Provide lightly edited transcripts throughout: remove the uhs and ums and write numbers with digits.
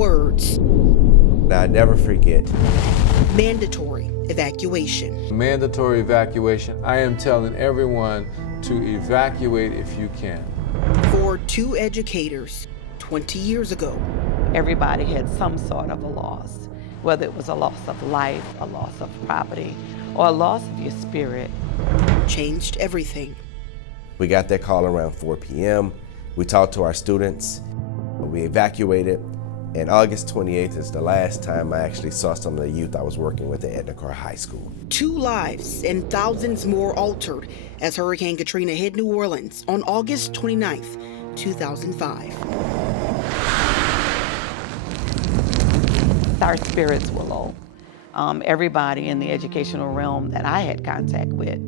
words. I never forget. Mandatory evacuation. Mandatory evacuation. I am telling everyone to evacuate if you can. For two educators 20 years ago. Everybody had some sort of a loss, whether it was a loss of life, a loss of property, or a loss of your spirit. Changed everything. We got that call around 4 p.m. We talked to our students. We evacuated. And August 28th is the last time I actually saw some of the youth I was working with at Edna High School. 2 lives and thousands more altered as Hurricane Katrina hit New Orleans on August 29th, 2005. Our spirits were low. Everybody in the educational realm that I had contact with,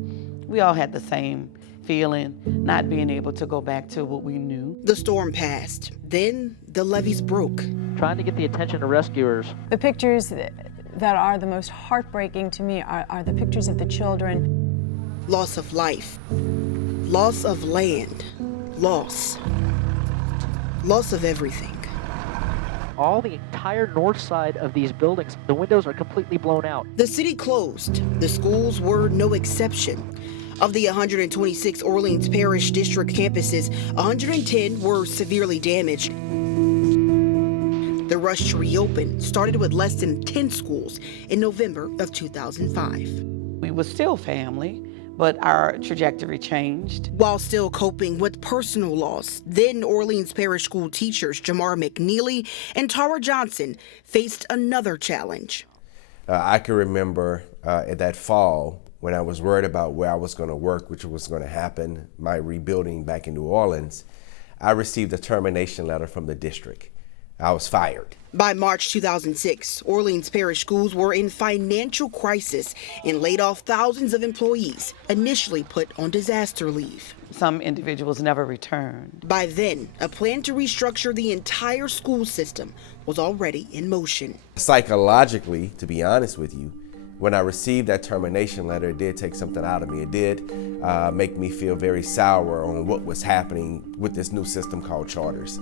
we all had the same feeling, not being able to go back to what we knew. The storm passed. Then the levees broke. Trying to get the attention of rescuers. The pictures that are the most heartbreaking to me are the pictures of the children. Loss of life, loss of land, loss of everything. All the entire north side of these buildings, the windows are completely blown out. The city closed. The schools were no exception. Of the 126 Orleans Parish District campuses, 110 were severely damaged. The rush to reopen started with less than 10 schools in November of 2005. We were still family, but our trajectory changed. While still coping with personal loss, then Orleans Parish School teachers Jamar McNeil and Tara Johnson faced another challenge. I can remember that fall when I was worried about where I was going to work, which was going to happen, my rebuilding back in New Orleans, I received a termination letter from the district. I was fired. By March 2006, Orleans Parish schools were in financial crisis and laid off thousands of employees, initially put on disaster leave. Some individuals never returned. By then, a plan to restructure the entire school system was already in motion. Psychologically, to be honest with you, when I received that termination letter, it did take something out of me. It did make me feel very sour on what was happening with this new system called charters.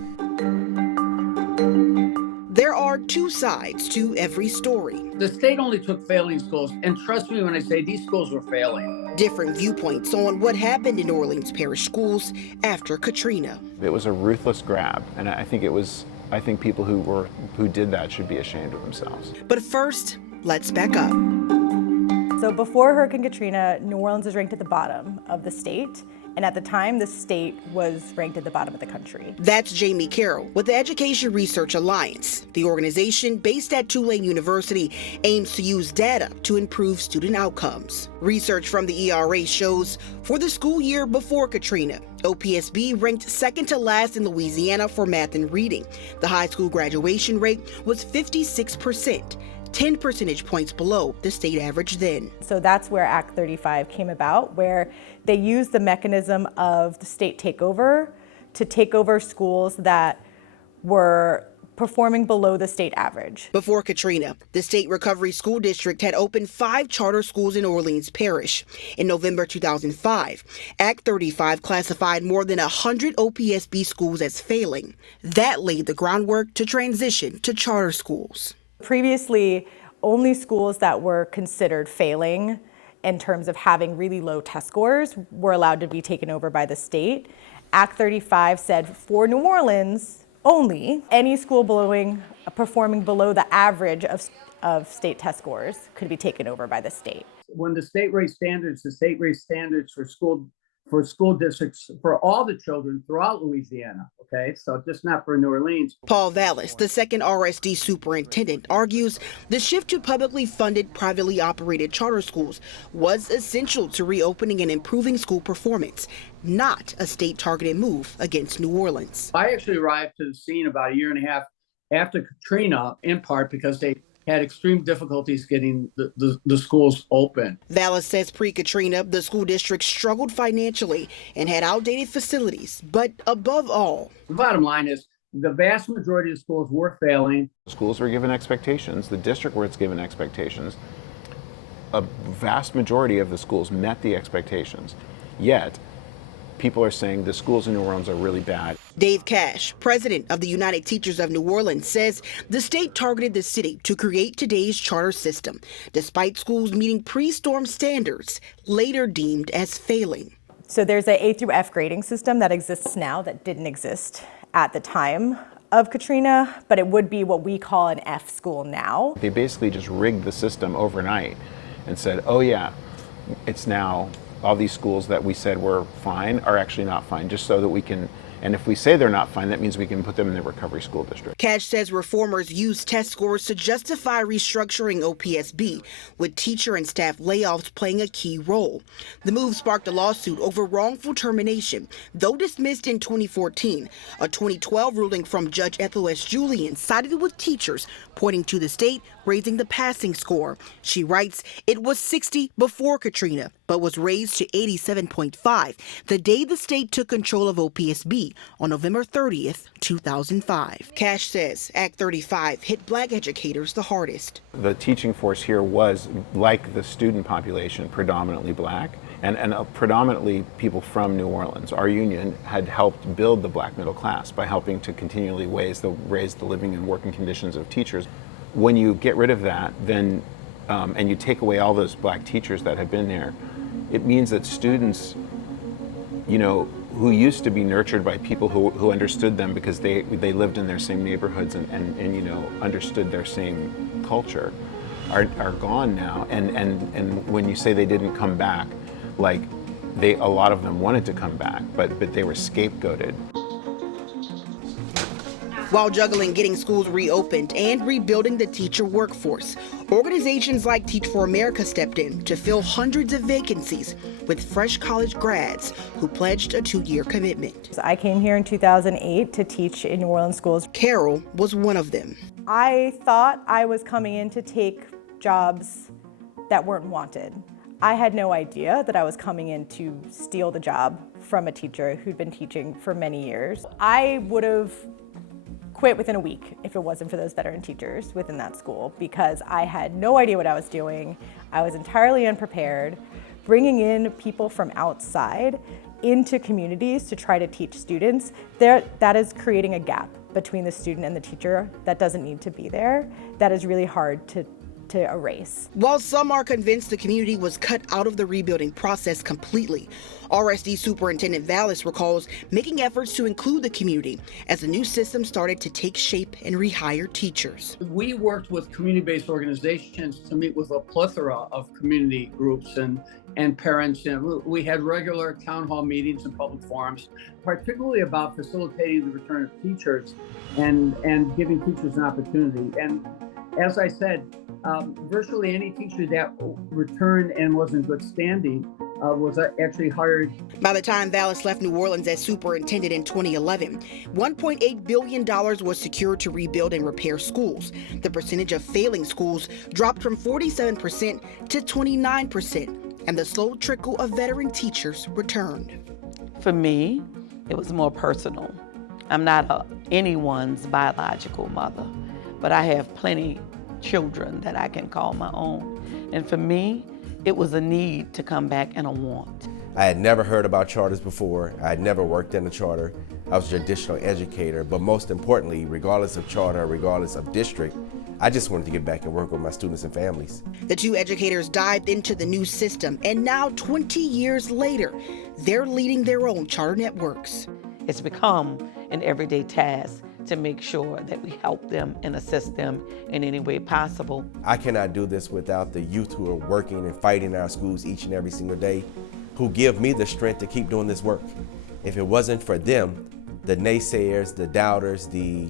There are two sides to every story. The state only took failing schools, and trust me when I say these schools were failing. Different viewpoints on what happened in Orleans Parish schools after Katrina. It was a ruthless grab, and I think people who did that should be ashamed of themselves. But first, let's back up. So before Hurricane Katrina, New Orleans was ranked at the bottom of the state. And at the time, the state was ranked at the bottom of the country. That's Jamie Carroll with the Education Research Alliance. The organization, based at Tulane University, aims to use data to improve student outcomes. Research from the ERA shows for the school year before Katrina, OPSB ranked second to last in Louisiana for math and reading. The high school graduation rate was 56%. 10 percentage points below the state average then. So that's where Act 35 came about, where they used the mechanism of the state takeover to take over schools that were performing below the state average. Before Katrina, the State Recovery School District had opened 5 charter schools in Orleans Parish. In November 2005, Act 35 classified more than 100 OPSB schools as failing. That laid the groundwork to transition to charter schools. Previously, only schools that were considered failing in terms of having really low test scores were allowed to be taken over by the state. Act 35 said for New Orleans only, any school performing below the average of state test scores could be taken over by the state. When the state raised standards for school districts for all the children throughout Louisiana, okay? So just not for New Orleans. Paul Vallis, the second RSD superintendent, argues the shift to publicly funded, privately operated charter schools was essential to reopening and improving school performance, not a state-targeted move against New Orleans. I actually arrived to the scene about a year and a half after Katrina, in part because they had extreme difficulties getting the schools open. Vallis says pre-Katrina, the school district struggled financially and had outdated facilities. But above all, the bottom line is the vast majority of schools were failing. Schools were given expectations. The district was given expectations. A vast majority of the schools met the expectations. Yet, people are saying the schools in New Orleans are really bad. Dave Cash, president of the United Teachers of New Orleans, says the state targeted the city to create today's charter system, despite schools meeting pre-storm standards, later deemed as failing. So there's an A through F grading system that exists now that didn't exist at the time of Katrina, but it would be what we call an F school now. They basically just rigged the system overnight and said, oh yeah, it's now all these schools that we said were fine are actually not fine, just so that we can, and if we say they're not fine, that means we can put them in the recovery school district. Cash says reformers used test scores to justify restructuring OPSB, with teacher and staff layoffs playing a key role. The move sparked a lawsuit over wrongful termination, though dismissed in 2014. A 2012 ruling from Judge Ethel S. Julian sided with teachers, pointing to the state raising the passing score. She writes, it was 60 before Katrina, but was raised to 87.5 the day the state took control of OPSB on November 30th, 2005. Cash says Act 35 hit black educators the hardest. The teaching force here was, like the student population, predominantly black and predominantly people from New Orleans. Our union had helped build the black middle class by helping to continually raise the living and working conditions of teachers. When you get rid of that, then and you take away all those black teachers that have been there, it means that students, you know, who used to be nurtured by people who understood them because they lived in their same neighborhoods and you know, understood their same culture, are gone now. And when you say they didn't come back, like a lot of them wanted to come back, but they were scapegoated. While juggling getting schools reopened and rebuilding the teacher workforce, organizations like Teach for America stepped in to fill hundreds of vacancies with fresh college grads who pledged a 2-year commitment. I came here in 2008 to teach in New Orleans schools. Carol was one of them. I thought I was coming in to take jobs that weren't wanted. I had no idea that I was coming in to steal the job from a teacher who'd been teaching for many years. I would have quit within a week if it wasn't for those veteran teachers within that school, because I had no idea what I was doing. I was entirely unprepared. Bringing in people from outside into communities to try to teach students, that is creating a gap between the student and the teacher that doesn't need to be there. That is really hard to erase. While some are convinced the community was cut out of the rebuilding process completely, RSD Superintendent Vallis recalls making efforts to include the community as the new system started to take shape and rehire teachers. We worked with community-based organizations to meet with a plethora of community groups and parents. And we had regular town hall meetings and public forums, particularly about facilitating the return of teachers and giving teachers an opportunity. And as I said, virtually any teacher that returned and was in good standing was actually hired. By the time Vallis left New Orleans as superintendent in 2011, $1.8 billion was secured to rebuild and repair schools. The percentage of failing schools dropped from 47% to 29%, and the slow trickle of veteran teachers returned. For me, it was more personal. I'm not anyone's biological mother, but I have plenty children that I can call my own. And for me, it was a need to come back and a want. I had never heard about charters before. I had never worked in a charter. I was a traditional educator, but most importantly, regardless of charter, regardless of district, I just wanted to get back and work with my students and families. The two educators dived into the new system, and now 20 years later, they're leading their own charter networks. It's become an everyday task to make sure that we help them and assist them in any way possible. I cannot do this without the youth who are working and fighting in our schools each and every single day, who give me the strength to keep doing this work. If it wasn't for them, the naysayers, the doubters, the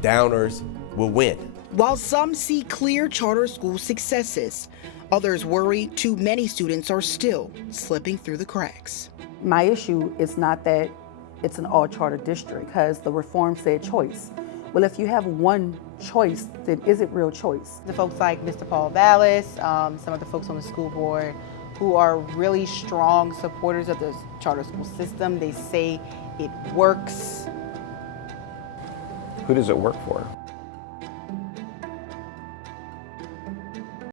downers will win. While some see clear charter school successes, others worry too many students are still slipping through the cracks. My issue is not that it's an all-charter district, because the reform said choice. Well, if you have one choice, then is it real choice? The folks like Mr. Paul Vallis, some of the folks on the school board who are really strong supporters of the charter school system, they say it works. Who does it work for?